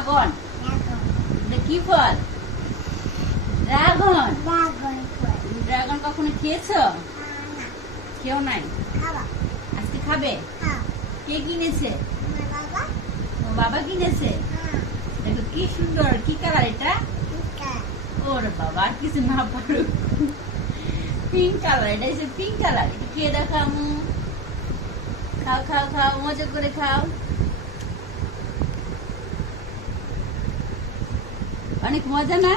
Dragon. এটা কি ফল? Dragon. Dragon কখনো খেয়েছো? কেউ নাই, আজকে খাবে? কে কিনেছে? তোমার বাবা কিনেছে। দেখো কি সুন্দর, কি কালার এটা? ওরে বাবা, আর কিছু না পারুক, পিঙ্ক কালার। এটা হচ্ছে পিঙ্ক কালার। এটা খেয়ে দেখো আম্মু। খাও খাও খাও, মজা করে খাও। অনেক মজা না?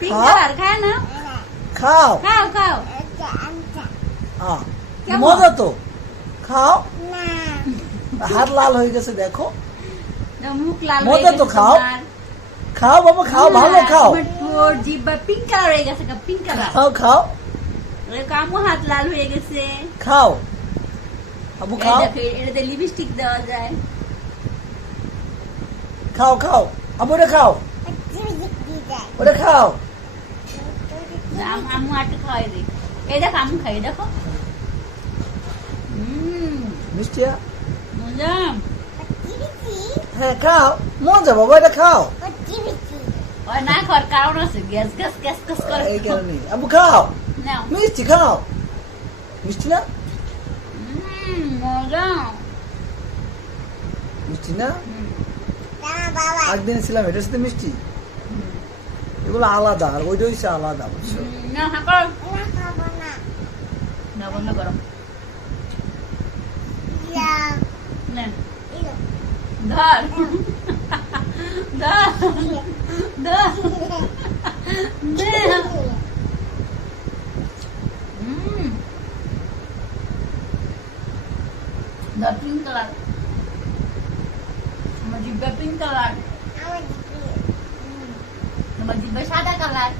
পিঙ্ক কালার, খায় না? খাও খাও খাও। মজা তো, খাও। হাত লাল হয়ে গেছে দেখো, মুখ লাল মজা তো, খাও খাও বাবা, খাও, ভালো খাও। জিহ্বা পিঙ্ক কালার হয়ে গেছে, পিঙ্ক কালার। খাও খাও, কামু হাত লাল হয়ে গেছে। খাও আবু, খাও। এটাতে লিপস্টিক দেওয়া যায়। খাও খাও আবু, ওটা খাও, ওটা খাও। আম্মু আটকে খাওয়াই দিই। এই দেখো আম্মু খাই, দেখো মিষ্টি। মজা। হ্যাঁ খাও, মজা বাবা, এটা খাও। না খাওয়ার কারণ আছে, গ্যাস গ্যাস গ্যাস গ্যাস করে। এই কারণে আবু খাও, নাও। মিষ্টি খাও। মিষ্টি না? মজা। মিষ্টি না? একদিন ছিলাম, এটার সাথে মিষ্টি, এগুলো আলাদা, আর ওইটা হচ্ছে আলাদা, বুঝছো? না হাঁকর না, বন্ধ করো। না ধর ধর ধর দে। ধর, পিঙ্ক কালার। আমার জিব্বা পিঙ্ক কালার, তোমার জিব্বা সাদা কালার।